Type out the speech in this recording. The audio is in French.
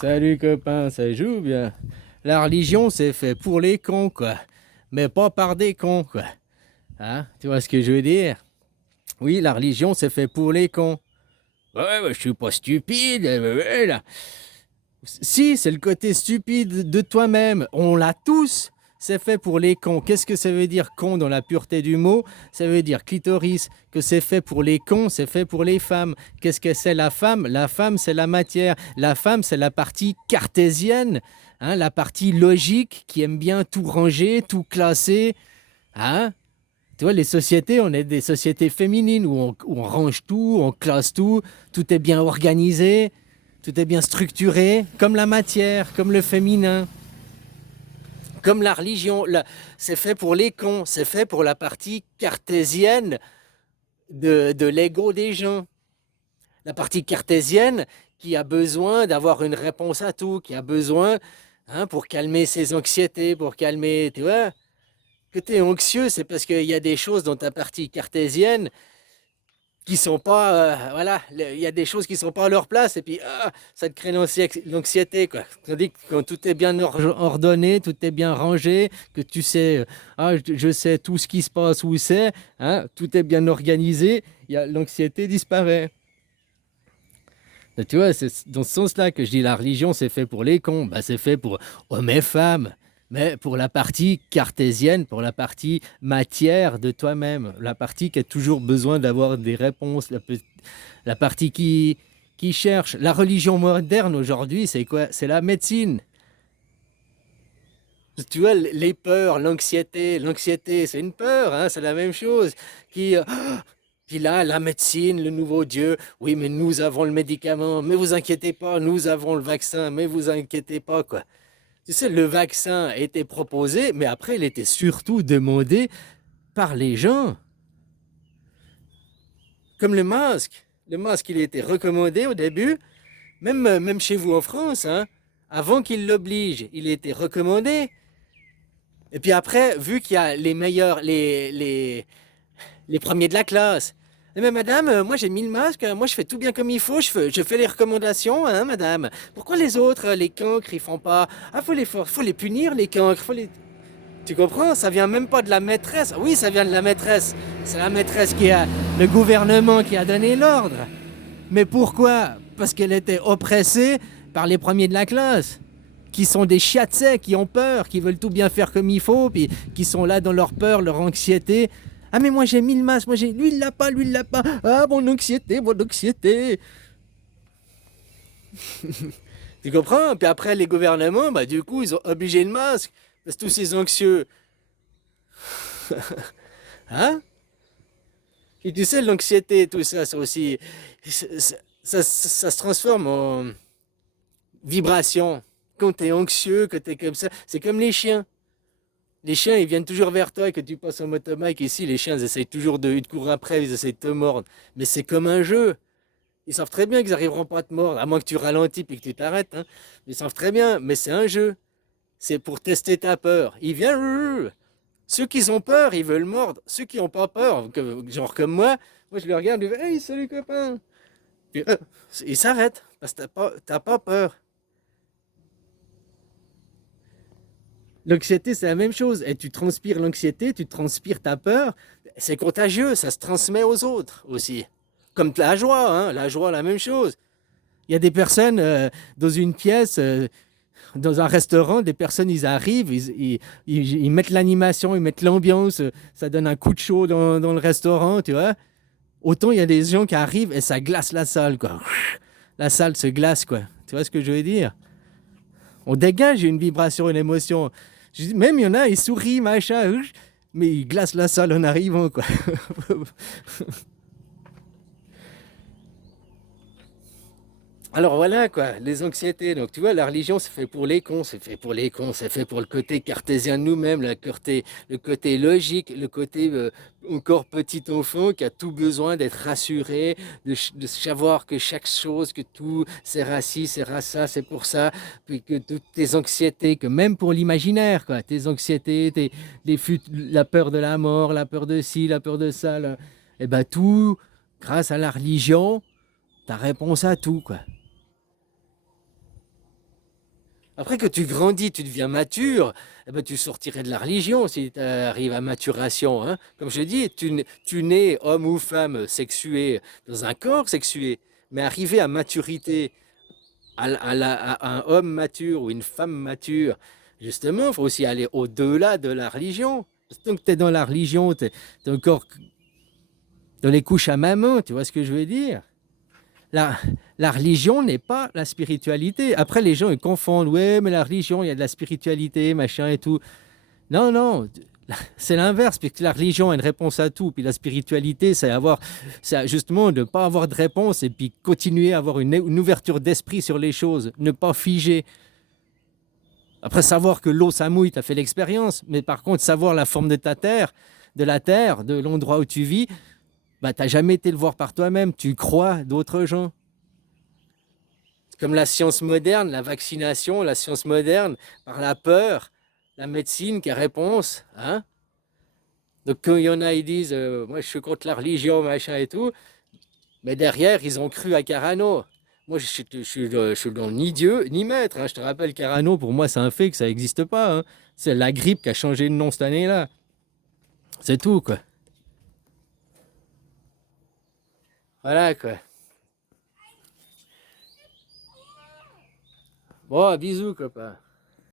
Salut copain, ça joue bien. La religion, c'est fait pour les cons, quoi. Mais pas par des cons, quoi. Hein? Tu vois ce que je veux dire? Oui, la religion, c'est fait pour les cons. Ouais, je suis pas stupide. Là. Si, c'est le côté stupide de toi-même. On l'a tous. C'est fait pour les cons. Qu'est-ce que ça veut dire con dans la pureté du mot? Ça veut dire clitoris. Que c'est fait pour les cons, c'est fait pour les femmes. Qu'est-ce que c'est la femme? La femme, c'est la matière. La femme, c'est la partie cartésienne, hein, la partie logique qui aime bien tout ranger, tout classer. Hein? Tu vois, les sociétés, on est des sociétés féminines où on range tout, on classe tout, tout est bien organisé, tout est bien structuré, comme la matière, comme le féminin, comme la religion. C'est fait pour les cons, c'est fait pour la partie cartésienne de l'ego des gens. La partie cartésienne qui a besoin d'avoir une réponse à tout, qui a besoin, hein, pour calmer ses anxiétés, pour calmer, tu vois. Que tu es anxieux, c'est parce qu'il y a des choses dans ta partie cartésienne qui sont pas, voilà, il y a des choses qui sont pas à leur place et puis ça te crée l'anxiété, quoi. Tandis que quand tout est bien ordonné, tout est bien rangé, que tu sais, je sais tout ce qui se passe, où c'est, hein, tout est bien organisé, l'anxiété disparaît. Donc, tu vois, c'est dans ce sens-là que je dis la religion, c'est fait pour les cons. Bah, c'est fait pour hommes et femmes. Mais pour la partie cartésienne, pour la partie matière de toi-même, la partie qui a toujours besoin d'avoir des réponses, la partie qui cherche. La religion moderne aujourd'hui, c'est quoi? C'est la médecine. Tu vois, les peurs, l'anxiété, c'est une peur, hein, c'est la même chose. Qui, puis là, la médecine, le nouveau Dieu, oui, mais nous avons le médicament, mais vous inquiétez pas, nous avons le vaccin, mais vous inquiétez pas, quoi. Tu sais, le vaccin a été proposé, mais après, il était surtout demandé par les gens, comme le masque. Le masque, il a été recommandé au début, même chez vous en France, hein, avant qu'il l'oblige, il a été recommandé. Et puis après, vu qu'il y a les meilleurs, les premiers de la classe. Eh mais madame, moi j'ai mis le masque, moi je fais tout bien comme il faut, je fais les recommandations, hein, madame. Pourquoi les autres, les cancres, ils font pas? Ah, faut les punir, les cancres, faut les... Tu comprends? Ça vient même pas de la maîtresse. Oui, ça vient de la maîtresse. C'est la maîtresse qui a... Le gouvernement qui a donné l'ordre. Mais pourquoi? Parce qu'elle était oppressée par les premiers de la classe qui sont des chiatsets, qui ont peur, qui veulent tout bien faire comme il faut, puis qui sont là dans leur peur, leur anxiété. Ah mais moi j'ai mis le masque, lui il l'a pas, lui il l'a pas. Ah mon anxiété, mon anxiété. Tu comprends? Puis après les gouvernements, bah du coup ils ont obligé le masque. Parce que tous ces anxieux. Hein? Et tu sais, l'anxiété, tout ça, ça aussi. Ça se transforme en vibration. Quand t'es anxieux, que t'es comme ça, c'est comme les chiens. Les chiens, ils viennent toujours vers toi et que tu passes en motorbike. Ici, les chiens, ils essayent toujours ils te courent après, ils essayent de te mordre. Mais c'est comme un jeu. Ils savent très bien qu'ils n'arriveront pas à te mordre, à moins que tu ralentis et que tu t'arrêtes. Hein. Ils savent très bien, mais c'est un jeu. C'est pour tester ta peur. Ils viennent. Ceux qui ont peur, ils veulent mordre. Ceux qui n'ont pas peur, genre comme moi je le regarde, je dis hey, salut copain. Puis, ils s'arrêtent parce que t'as pas peur. L'anxiété, c'est la même chose. Et tu transpires l'anxiété, tu transpires ta peur. C'est contagieux, ça se transmet aux autres aussi. Comme la joie, hein? La joie, la même chose. Il y a des personnes dans une pièce, dans un restaurant, des personnes, ils arrivent, ils mettent l'animation, ils mettent l'ambiance, ça donne un coup de chaud dans le restaurant, tu vois. Autant il y a des gens qui arrivent et ça glace la salle, quoi. La salle se glace, quoi. Tu vois ce que je veux dire? On dégage une vibration, une émotion. Même il y en a, ils sourient, machin, mais ils glacent la salle en arrivant, quoi. Alors voilà quoi, les anxiétés. Donc tu vois, la religion c'est fait pour les cons, c'est fait pour les cons, c'est fait pour le côté cartésien de nous-mêmes, le côté logique, le côté encore petit enfant qui a tout besoin d'être rassuré, de savoir que chaque chose, que tout sert ci, sert à ça, c'est pour ça, puis que toutes tes anxiétés, que même pour l'imaginaire, quoi, tes anxiétés, la peur de la mort, la peur de ci, la peur de ça, et ben tout, grâce à la religion, t'as réponse à tout, quoi. Après que tu grandis, tu deviens mature, eh ben, tu sortirais de la religion si tu arrives à maturation, hein. Comme je dis, tu nais homme ou femme sexué dans un corps sexué, mais arrivé à maturité, à un homme mature ou une femme mature, justement, il faut aussi aller au-delà de la religion. Tant que tu es dans la religion, tu es encore dans les couches à maman, tu vois ce que je veux dire? La, la religion n'est pas la spiritualité. Après, les gens ils confondent. Ouais, mais la religion, il y a de la spiritualité, machin et tout. Non, non, c'est l'inverse, puisque la religion a une réponse à tout. Puis la spiritualité, c'est justement de ne pas avoir de réponse et puis continuer à avoir une ouverture d'esprit sur les choses, ne pas figer. Après, savoir que l'eau, ça mouille, tu as fait l'expérience. Mais par contre, savoir la forme de ta terre, de la terre, de l'endroit où tu vis, bah, tu n'as jamais été le voir par toi-même. Tu crois d'autres gens. Comme la science moderne, la vaccination, la science moderne, par la peur, la médecine qui a réponse. Hein. Donc quand il y en a, ils disent moi je suis contre la religion, machin et tout, mais derrière, ils ont cru à Carano. Moi, je suis dans ni Dieu, ni maître. Hein. Je te rappelle, Carano, pour moi, c'est un fait que ça n'existe pas. Hein. C'est la grippe qui a changé de nom cette année-là. C'est tout, quoi. Voilà, quoi. Bon, bisous, copain.